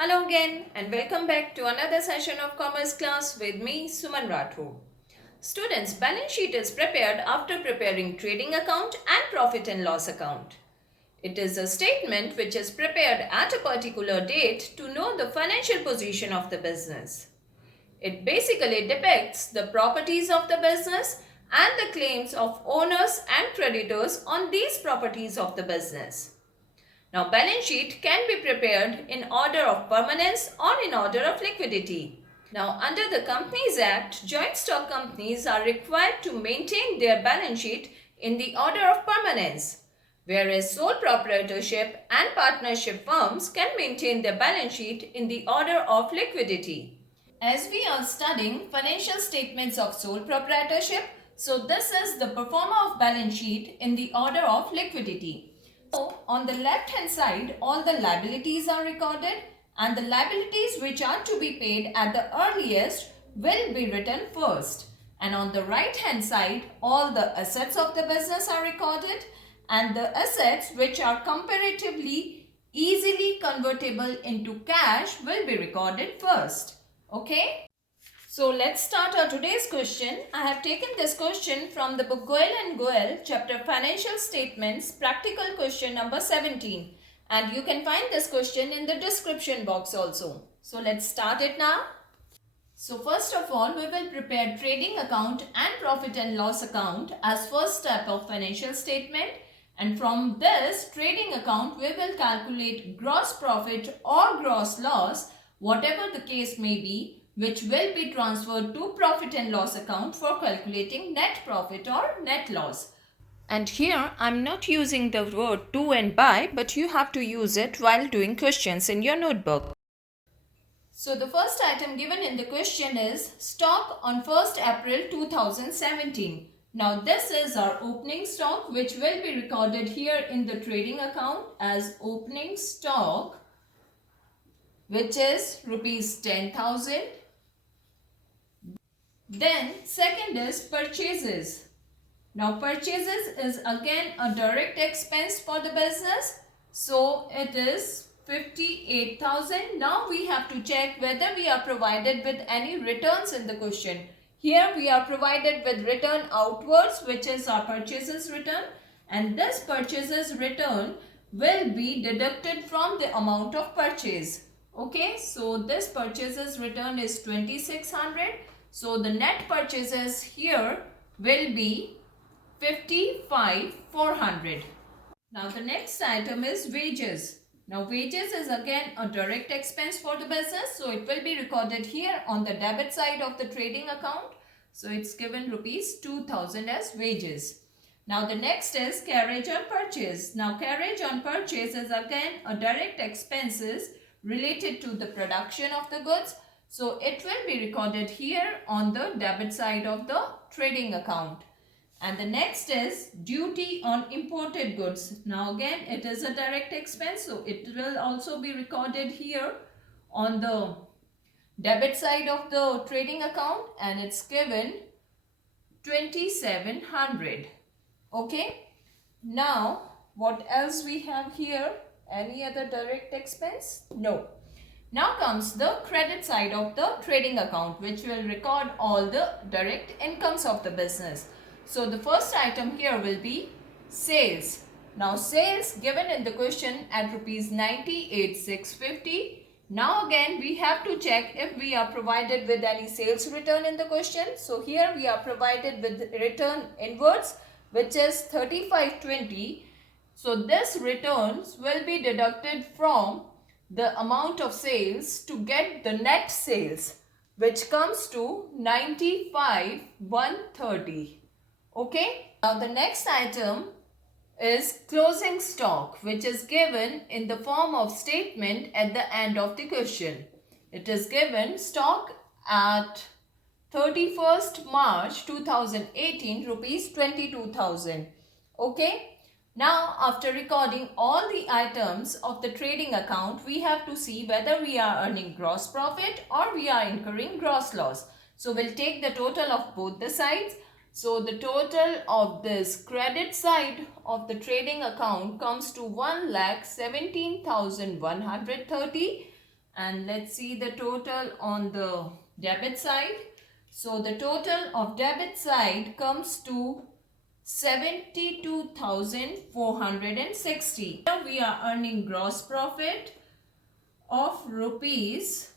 Hello again and welcome back to another session of Commerce class with me, Suman Rathore. Students, balance sheet is prepared after preparing trading account and profit and loss account. It is a statement which is prepared at a particular date to know the financial position of the business. It basically depicts the properties of the business and the claims of owners and creditors on these properties of the business. Now, balance sheet can be prepared in order of permanence or in order of liquidity. Now, under the Companies Act, joint stock companies are required to maintain their balance sheet in the order of permanence, whereas sole proprietorship and partnership firms can maintain their balance sheet in the order of liquidity. As we are studying financial statements of sole proprietorship, so this is the performer of balance sheet in the order of liquidity. So, on the left hand side, all the liabilities are recorded and the liabilities which are to be paid at the earliest will be written first. And on the right hand side, all the assets of the business are recorded and the assets which are comparatively easily convertible into cash will be recorded first. Okay? So let's start our today's question. I have taken this question from the book Goel and Goel, chapter Financial Statements, practical question number 17. And you can find this question in the description box also. So let's start it now. So first of all, we will prepare trading account and profit and loss account as first step of financial statement. And from this trading account, we will calculate gross profit or gross loss, whatever the case may be, which will be transferred to profit and loss account for calculating net profit or net loss. And here I'm not using the word to and by, but you have to use it while doing questions in your notebook. So the first item given in the question is stock on 1st April 2017. Now this is our opening stock which will be recorded here in the trading account as opening stock, which is rupees 10,000. Then second is purchases. Now purchases is again a direct expense for the business. So it is 58,000. Now we have to check whether we are provided with any returns in the question. Here we are provided with return outwards, which is our purchases return, and this purchases return will be deducted from the amount of purchase. Okay, so this purchases return is 2600. So the net purchases here will be 55,400. Now the next item is wages. Now wages is again a direct expense for the business. So it will be recorded here on the debit side of the trading account. So it's given rupees 2,000 as wages. Now the next is carriage on purchase. Now carriage on purchase is again a direct expenses related to the production of the goods. So it will be recorded here on the debit side of the trading account. And the next is duty on imported goods. Now again it is a direct expense, so it will also be recorded here on the debit side of the trading account and it's given 2,700. Okay. Now what else we have here? Any other direct expense? No. Now comes the credit side of the trading account, which will record all the direct incomes of the business. So the first item here will be sales. Now sales given in the question at rupees 98,650. Now again we have to check if we are provided with any sales return in the question. So here we are provided with return inwards, which is 3520. So this returns will be deducted from the amount of sales to get the net sales, which comes to 95,130. Okay. Now the next item is closing stock, which is given in the form of statement at the end of the question. It is given stock at 31st March 2018 rupees 22,000. Okay. Now, after recording all the items of the trading account, we have to see whether we are earning gross profit or we are incurring gross loss. So, we'll take the total of both the sides. So, the total of this credit side of the trading account comes to 1,17,130 And let's see the total on the debit side. So the total of debit side comes to 72,460. Here we are earning gross profit of rupees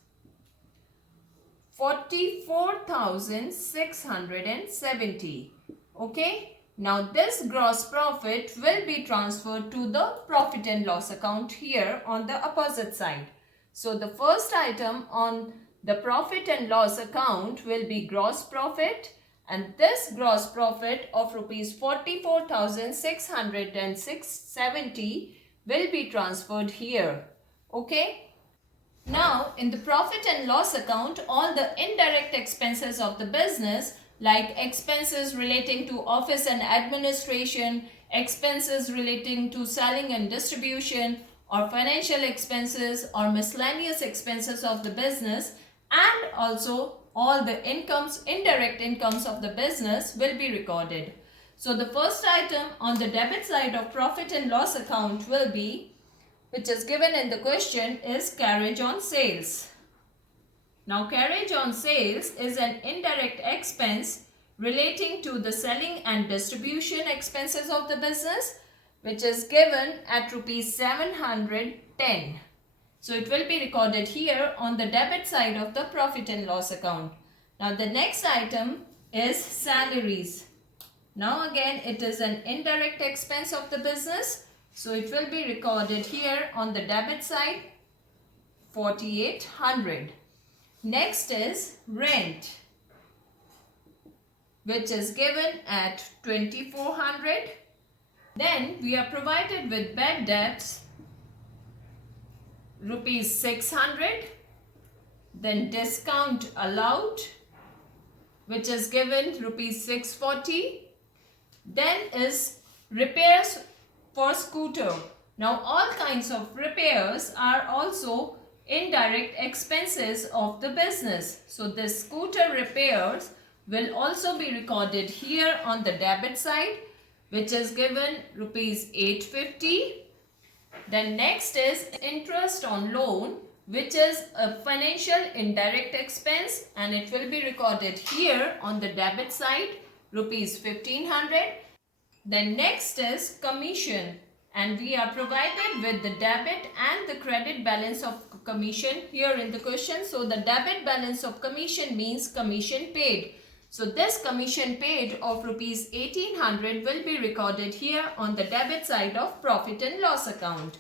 44,670. Okay. Now this gross profit will be transferred to the profit and loss account here on the opposite side. So the first item on the profit and loss account will be gross profit, and this gross profit of rupees 44,670 will be transferred here. Okay. Now, in the profit and loss account, all the indirect expenses of the business like expenses relating to office and administration, expenses relating to selling and distribution, or financial expenses or miscellaneous expenses of the business, and also all the incomes, indirect incomes of the business will be recorded. So, the first item on the debit side of profit and loss account will be, which is given in the question, is carriage on sales. Now, carriage on sales is an indirect expense relating to the selling and distribution expenses of the business, which is given at rupees 710. So, it will be recorded here on the debit side of the profit and loss account. Now, the next item is salaries. Now, again, it is an indirect expense of the business. So, it will be recorded here on the debit side, 4,800. Next is rent, which is given at 2,400. Then we are provided with bad debts, rupees 600. Then discount allowed, which is given rupees 640. Then is repairs for scooter. Now all kinds of repairs are also indirect expenses of the business. So this scooter repairs will also be recorded here on the debit side, which is given rupees 850. Then next is interest on loan, which is a financial indirect expense, and it will be recorded here on the debit side, rupees 1,500. Then next is commission, and we are provided with the debit and the credit balance of commission here in the question. So the debit balance of commission means commission paid. So this commission paid of rupees 1,800 will be recorded here on the debit side of profit and loss account.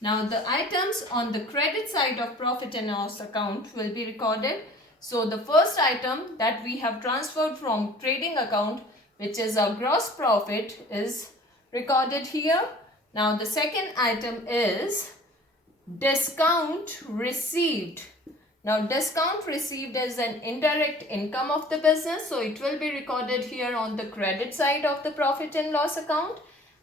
Now the items on the credit side of profit and loss account will be recorded. So the first item that we have transferred from trading account, which is our gross profit, is recorded here. Now the second item is discount received. Now discount received is an indirect income of the business, so it will be recorded here on the credit side of the profit and loss account.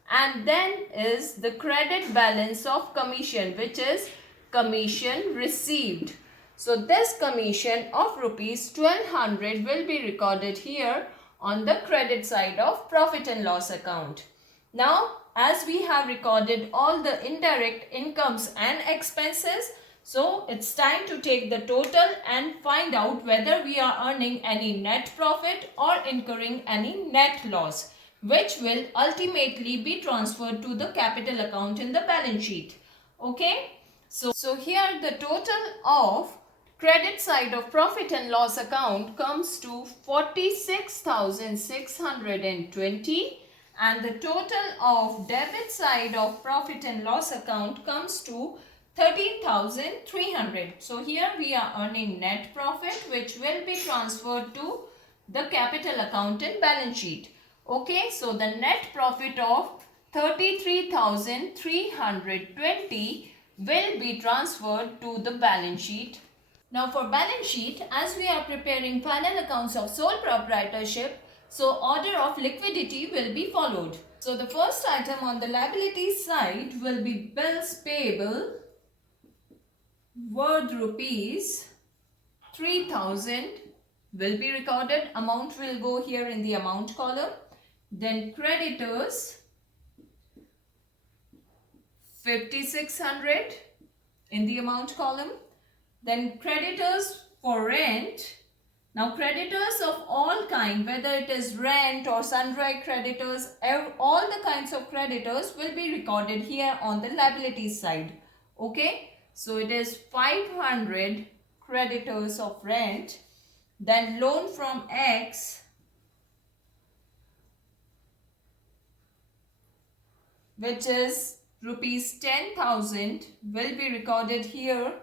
And then is the credit balance of commission, which is commission received. So this commission of rupees 1,200 will be recorded here on the credit side of profit and loss account. Now, as we have recorded all the indirect incomes and expenses, so it's time to take the total and find out whether we are earning any net profit or incurring any net loss, which will ultimately be transferred to the capital account in the balance sheet. Okay, so here the total of credit side of profit and loss account comes to 46,620, and the total of debit side of profit and loss account comes to 13,300. So here we are earning net profit, which will be transferred to the capital account and balance sheet. Okay, so the net profit of 33,320 will be transferred to the balance sheet. Now for balance sheet, as we are preparing final accounts of sole proprietorship, so order of liquidity will be followed. So the first item on the liability side will be bills payable worth rupees 3,000 will be recorded. Amount will go here in the amount column. Then creditors 5,600 in the amount column. Then creditors for rent. Now creditors of all kind, whether it is rent or sundry creditors, all the kinds of creditors will be recorded here on the liabilities side. Okay, so it is 500 creditors of rent. Then loan from X, which is rupees 10,000, will be recorded here.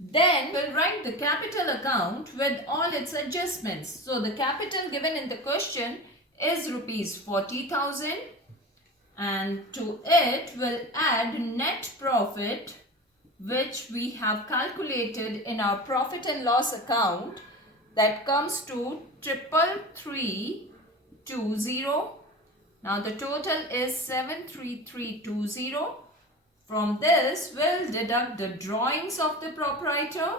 Then we'll write the capital account with all its adjustments. So the capital given in the question is rupees 40,000, and to it we'll add net profit, which we have calculated in our profit and loss account. That comes to 33320. Now the total is 73320. From this, we'll deduct the drawings of the proprietor,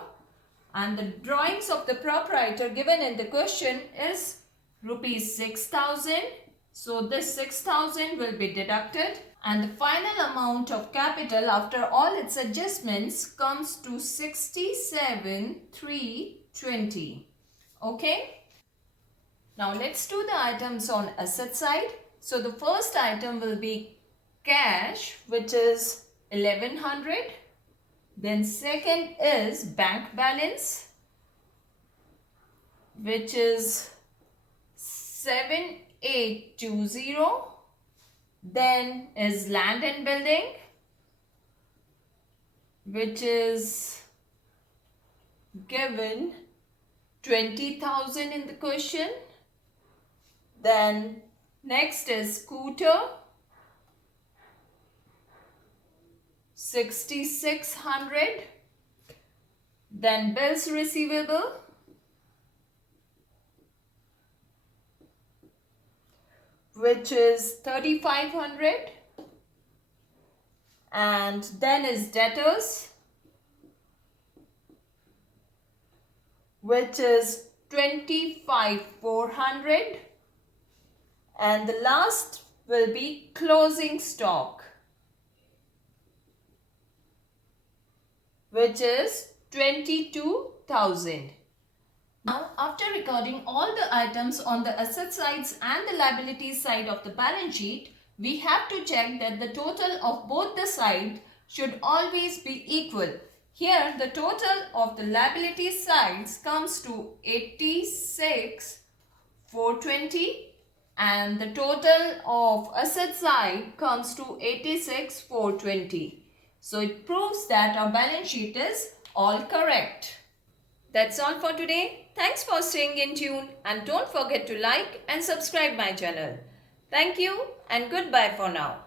and the drawings of the proprietor given in the question is rupees 6,000. So this 6,000 will be deducted, and the final amount of capital after all its adjustments comes to 67,320. Okay. Now let's do the items on asset side. So the first item will be cash, which is 1100. Then second is bank balance, which is 7820. Then is land and building, which is given 20,000 in the question. Then next is scooter, 6,600. Then bills receivable, which is 3,500. And then is debtors, which is 25,400. And the last will be closing stock, which is 22,000. Now, after recording all the items on the asset sides and the liabilities side of the balance sheet, we have to check that the total of both the sides should always be equal. Here, the total of the liability sides comes to 86,420. And the total of asset side comes to 86,420. So it proves that our balance sheet is all correct. That's all for today. Thanks for staying in tune, and don't forget to like and subscribe my channel. Thank you and goodbye for now.